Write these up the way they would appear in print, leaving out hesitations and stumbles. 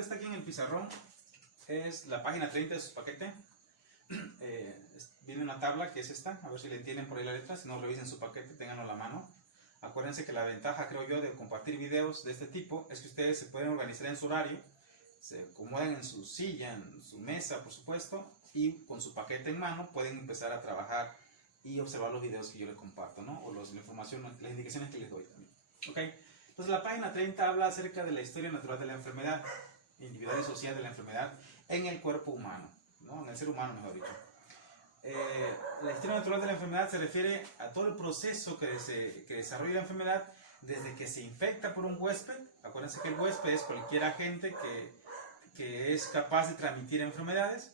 que está aquí en el pizarrón es la página 30 de su paquete. Viene una tabla que es esta, a ver si le entienden por ahí la letra, si no revisen su paquete, ténganlo a la mano. Acuérdense que la ventaja, creo yo, de compartir videos de este tipo es que ustedes se pueden organizar en su horario, se acomodan en su silla, en su mesa, por supuesto, y con su paquete en mano pueden empezar a trabajar y observar los videos que yo les comparto, ¿no? O la información, las indicaciones que les doy también. ¿Ok? Entonces la página 30 habla acerca de la historia natural de la enfermedad, individual y social de la enfermedad en el cuerpo humano, ¿no? En el ser humano, mejor dicho. La historia natural de la enfermedad se refiere a todo el proceso que desarrolla la enfermedad desde que se infecta por un huésped. Acuérdense que el huésped es cualquier agente que es capaz de transmitir enfermedades.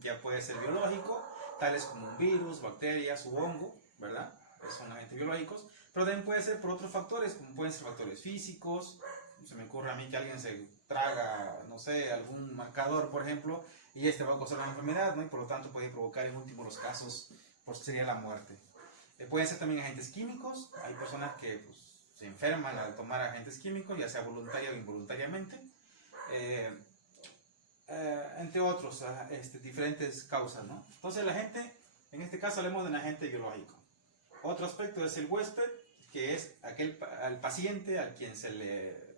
Ya puede ser biológico, tales como un virus, bacterias u hongo, ¿verdad? Son agentes biológicos, pero también puede ser por otros factores, como pueden ser factores físicos. Se me ocurre a mí que alguien se traga, no sé, algún marcador, por ejemplo, y este va a causar una enfermedad, ¿no? Y por lo tanto puede provocar en último los casos, pues sería la muerte. Pueden ser también agentes químicos. Hay personas que pues, se enferman al tomar agentes químicos, ya sea voluntaria o involuntariamente. Entre otros, diferentes causas, ¿no? Entonces la gente, en este caso hablemos de un agente biológico. Otro aspecto es el huésped, que es al paciente al quien se le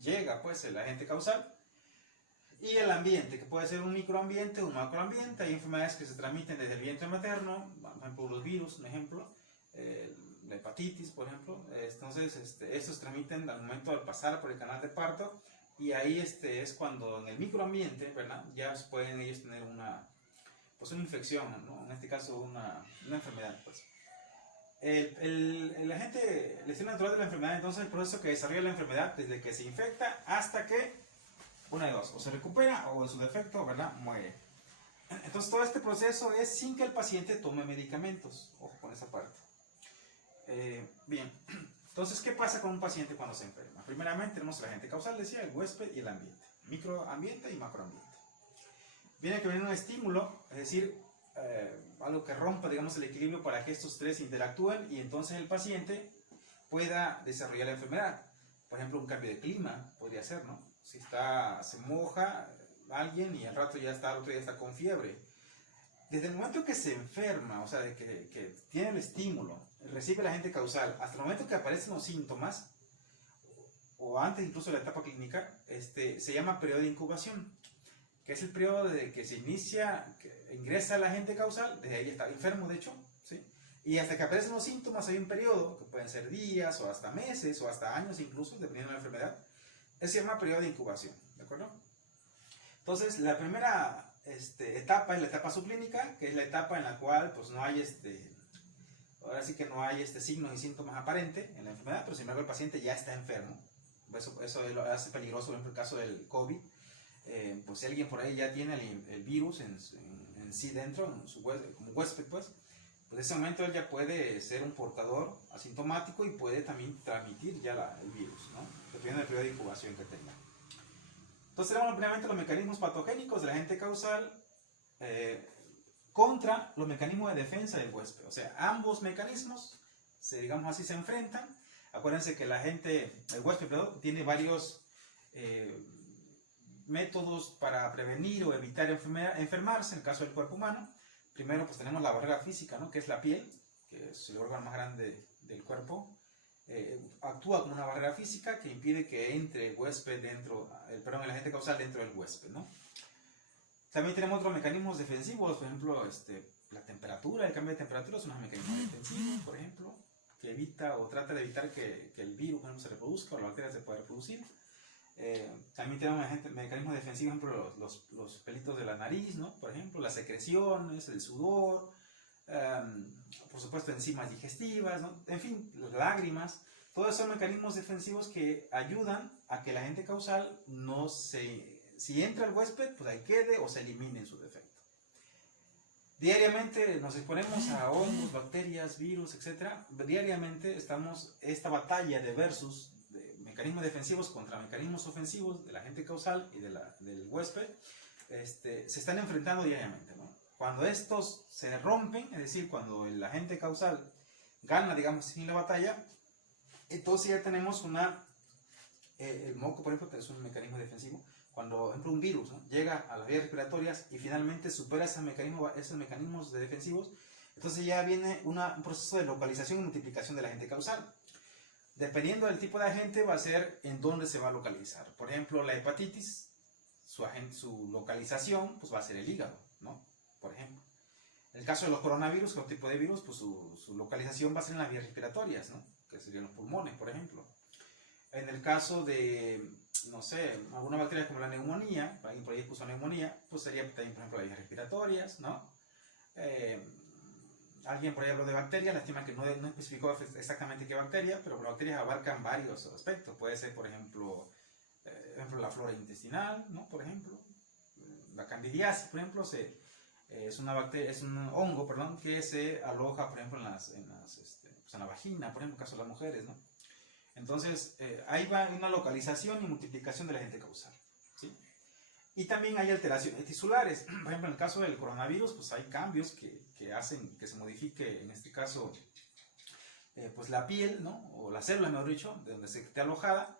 llega pues el agente causal. Y el ambiente, que puede ser un microambiente o un macroambiente. Hay enfermedades que se transmiten desde el vientre materno, por ejemplo los virus, un ejemplo, la hepatitis, por ejemplo. Entonces, estos se transmiten al momento de pasar por el canal de parto, y ahí es cuando en el microambiente, ¿verdad? Ya pueden ellos tener una infección, ¿no? En este caso una enfermedad, pues. La historia natural de la enfermedad, entonces, el proceso que desarrolla la enfermedad desde que se infecta hasta que una de dos, o se recupera o en su defecto, ¿verdad?, muere. Entonces todo este proceso es sin que el paciente tome medicamentos. Ojo con esa parte. Bien, entonces, ¿qué pasa con un paciente cuando se enferma? Primeramente tenemos el agente causal, decía, el huésped y el ambiente. Microambiente y macroambiente. Viene que viene un estímulo, es decir, algo que rompa, digamos, el equilibrio para que estos tres interactúen y entonces el paciente pueda desarrollar la enfermedad. Por ejemplo, un cambio de clima podría ser, ¿no? Si se moja alguien y al rato ya está, el otro día está con fiebre. Desde el momento que se enferma, o sea, de que tiene el estímulo, recibe el agente causal, hasta el momento que aparecen los síntomas, o antes incluso de la etapa clínica, se llama periodo de incubación, que es el periodo desde que se inicia, que ingresa el agente causal, desde ahí está enfermo de hecho, ¿sí? Y hasta que aparecen los síntomas hay un periodo, que pueden ser días, o hasta meses, o hasta años incluso, dependiendo de la enfermedad. Ese se llama periodo de incubación, ¿de acuerdo? Entonces, la primera etapa es la etapa subclínica, que es la etapa en la cual pues no hay ahora sí que no hay signos y síntomas aparentes en la enfermedad, pero sin embargo el paciente ya está enfermo. Eso lo hace peligroso, por ejemplo, el caso del COVID. Pues si alguien por ahí ya tiene el virus en sí dentro, como huésped, pues en ese momento él ya puede ser un portador asintomático y puede también transmitir ya el virus, ¿no? Dependiendo del periodo de incubación que tenga. Entonces tenemos primeramente los mecanismos patogénicos del agente causal contra los mecanismos de defensa del huésped. O sea, ambos mecanismos, digamos así, se enfrentan. Acuérdense que el huésped, perdón, tiene varios métodos para prevenir o evitar enfermarse en el caso del cuerpo humano. Primero pues tenemos la barrera física, ¿no?, que es la piel, que es el órgano más grande del cuerpo. Actúa como una barrera física que impide que entre el huésped el agente causal dentro del huésped, ¿no? También tenemos otros mecanismos defensivos, por ejemplo, la temperatura, el cambio de temperatura es un mecanismo defensivo, por ejemplo, que evita o trata de evitar que el virus, por ejemplo, se reproduzca o la bacteria se pueda reproducir. También tenemos mecanismos defensivos, por ejemplo, los pelitos de la nariz, ¿no? Por ejemplo, las secreciones, el sudor, por supuesto enzimas digestivas, ¿no? En fin, las lágrimas. Todos son mecanismos defensivos que ayudan a que el agente causal si entra el huésped, pues ahí quede o se elimine en su defecto. Diariamente nos exponemos a hongos, bacterias, virus, etc. Diariamente estamos esta batalla de mecanismos defensivos contra mecanismos ofensivos del agente causal y del huésped, se están enfrentando diariamente, ¿no? Cuando estos se rompen, es decir, cuando el agente causal gana, digamos, sin la batalla, entonces ya tenemos el moco, por ejemplo, que es un mecanismo defensivo, cuando, por ejemplo, un virus, ¿no?, llega a las vías respiratorias y finalmente supera esos mecanismos defensivos, entonces ya viene un proceso de localización y multiplicación del agente causal. Dependiendo del tipo de agente, va a ser en dónde se va a localizar. Por ejemplo, la hepatitis, su localización, pues va a ser el hígado, ¿no? Por ejemplo. En el caso de los coronavirus, otro tipo de virus, pues su localización va a ser en las vías respiratorias, ¿no?, que serían los pulmones, por ejemplo. En el caso de, no sé, alguna bacteria como la neumonía, alguien por ahí puso neumonía, pues sería también, por ejemplo, las vías respiratorias, ¿no? Alguien por ahí habló de bacterias, lástima que no especificó exactamente qué bacteria, pero las bacterias abarcan varios aspectos. Puede ser, por ejemplo, la flora intestinal, ¿no? Por ejemplo, la candidiasis, por ejemplo, es un hongo, perdón, que se aloja, por ejemplo, en la vagina, por ejemplo, en el caso de las mujeres, ¿no? Entonces, ahí va una localización y multiplicación del agente causal, ¿sí? Y también hay alteraciones tisulares. Por ejemplo, en el caso del coronavirus, pues hay cambios que hacen que se modifique, en este caso, pues la piel, ¿no?, o la célula, mejor dicho, de donde se esté alojada,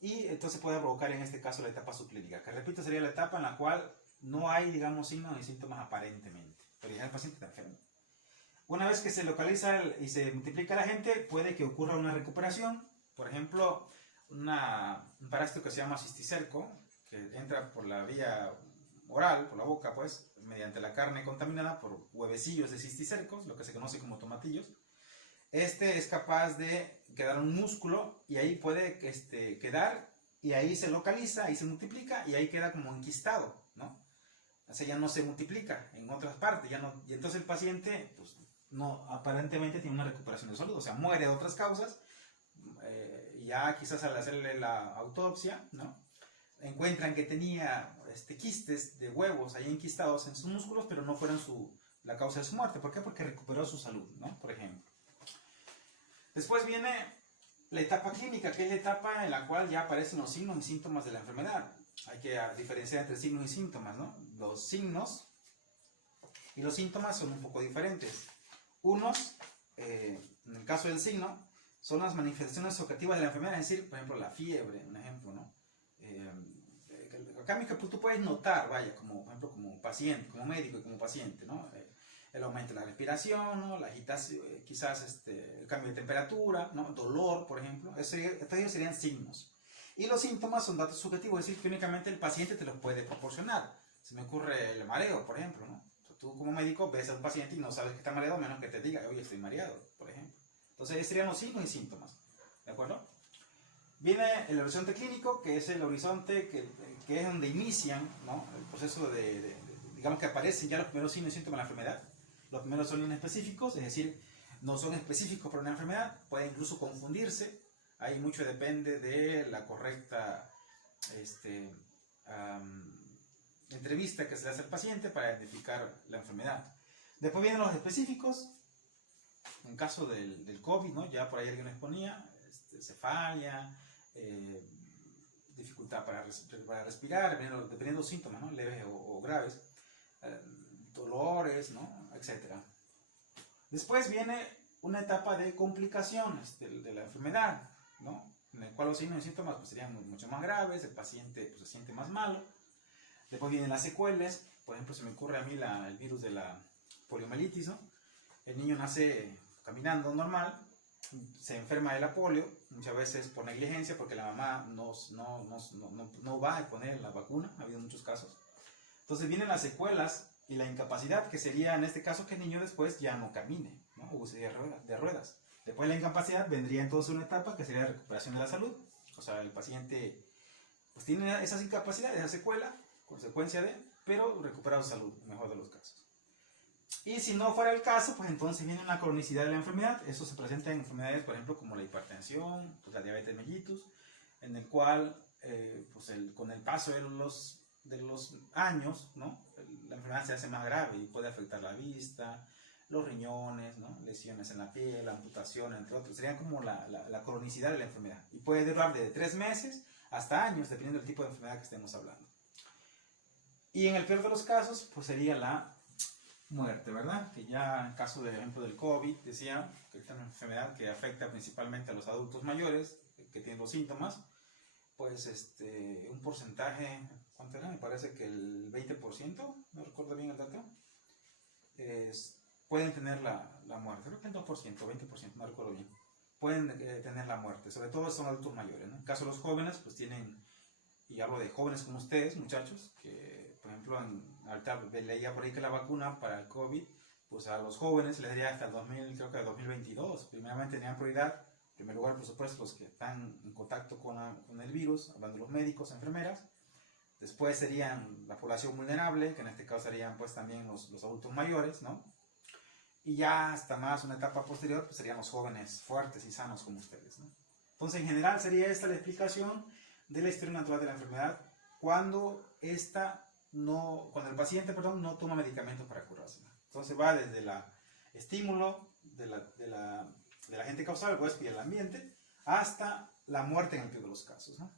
y entonces puede provocar en este caso la etapa subclínica, que repito, sería la etapa en la cual no hay, digamos, signos ni síntomas aparentemente, pero ya el paciente está enfermo. Una vez que se localiza y se multiplica el agente, puede que ocurra una recuperación. Por ejemplo, un parásito que se llama cisticerco, que entra por la vía oral, por la boca, pues, mediante la carne contaminada por huevecillos de cisticercos, lo que se conoce como tomatillos. Este es capaz de quedar un músculo y ahí puede quedar, y ahí se localiza, ahí se multiplica y ahí queda como enquistado, ¿no? O sea, ya no se multiplica en otras partes, ya no, y entonces el paciente, pues, no, aparentemente tiene una recuperación de salud, o sea, muere de otras causas, ya quizás al hacerle la autopsia, ¿no?, encuentran que tenía quistes de huevos ahí enquistados en sus músculos, pero no fueron la causa de su muerte. ¿Por qué? Porque recuperó su salud, ¿no?, por ejemplo. Después viene la etapa clínica, que es la etapa en la cual ya aparecen los signos y síntomas de la enfermedad. Hay que diferenciar entre signos y síntomas, ¿no? Los signos y los síntomas son un poco diferentes. Unos, en el caso del signo, son las manifestaciones objetivas de la enfermedad, es decir, por ejemplo, la fiebre, un ejemplo, ¿no? Cambios que tú puedes notar, vaya, como, por ejemplo, como paciente, como médico y como paciente, ¿no? El aumento de la respiración, ¿no?, la agitación, quizás el cambio de temperatura, ¿no?, dolor, por ejemplo. Estos serían signos. Y los síntomas son datos subjetivos, es decir, que únicamente el paciente te los puede proporcionar. Se me ocurre el mareo, por ejemplo, ¿no? O sea, tú como médico ves a un paciente y no sabes que está mareado, a menos que te diga, oye, estoy mareado, por ejemplo. Entonces, esos serían los signos y síntomas, ¿de acuerdo? Viene el horizonte clínico, que es el horizonte que es donde inician, ¿no?, el proceso digamos que aparecen ya los primeros signos y síntomas de la enfermedad. Los primeros son inespecíficos, es decir, no son específicos para una enfermedad, puede incluso confundirse. Ahí mucho depende de la correcta entrevista que se le hace al paciente para identificar la enfermedad. Después vienen los específicos. En caso del COVID, ¿no?, ya por ahí alguien exponía cefalia, dificultad para respirar, dependiendo de los síntomas, ¿no?, leves o graves, dolores, ¿no?, etc. Después viene una etapa de complicaciones de la enfermedad, ¿no?, en el cual los signos y síntomas pues, serían mucho más graves, el paciente pues, se siente más malo. Después vienen las secuelas. Por ejemplo, se me ocurre a mí el virus de la poliomielitis, ¿no? El niño nace caminando normal, se enferma de la polio, muchas veces por negligencia, porque la mamá no va a poner la vacuna, ha habido muchos casos. Entonces vienen las secuelas y la incapacidad, que sería en este caso que el niño después ya no camine, ¿no?, o use de ruedas. Después de la incapacidad vendría entonces una etapa que sería la recuperación de la salud. O sea, el paciente pues tiene esas incapacidades, esa secuela, consecuencia pero recupera su salud, en el mejor de los casos. Y si no fuera el caso, pues entonces viene una cronicidad de la enfermedad. Eso se presenta en enfermedades, por ejemplo, como la hipertensión, pues la diabetes mellitus, en el cual, pues con el paso de los años, ¿no?, la enfermedad se hace más grave y puede afectar la vista, los riñones, ¿no?, lesiones en la piel, amputación, entre otros. Serían como la cronicidad de la enfermedad. Y puede durar de 3 meses hasta años, dependiendo del tipo de enfermedad que estemos hablando. Y en el peor de los casos, pues sería la muerte, ¿verdad? Que ya en caso, de ejemplo, del COVID, decía que es una enfermedad que afecta principalmente a los adultos mayores, que tienen los síntomas, pues un porcentaje, ¿cuánto era? Me parece que el 20%, no recuerdo bien el dato, pueden tener la muerte. Creo que el 2%, 20%, no recuerdo bien. Pueden tener la muerte, sobre todo son adultos mayores, ¿no? En el caso de los jóvenes, pues tienen, y hablo de jóvenes como ustedes, muchachos, que por ejemplo, ahorita leía por ahí que la vacuna para el COVID, pues a los jóvenes les daría hasta el 2000, creo que el 2022. Primeramente tenían prioridad, en primer lugar, por supuesto, los que están en contacto con el virus, hablando de los médicos, enfermeras. Después serían la población vulnerable, que en este caso serían pues también los adultos mayores, ¿no? Y ya hasta más una etapa posterior, pues serían los jóvenes fuertes y sanos como ustedes, ¿no? Entonces, en general sería esta la explicación de la historia natural de la enfermedad cuando cuando el paciente, perdón, no toma medicamentos para curársela. Entonces va desde el estímulo del agente causal, el huésped y el ambiente, hasta la muerte en el peor de los casos, ¿no?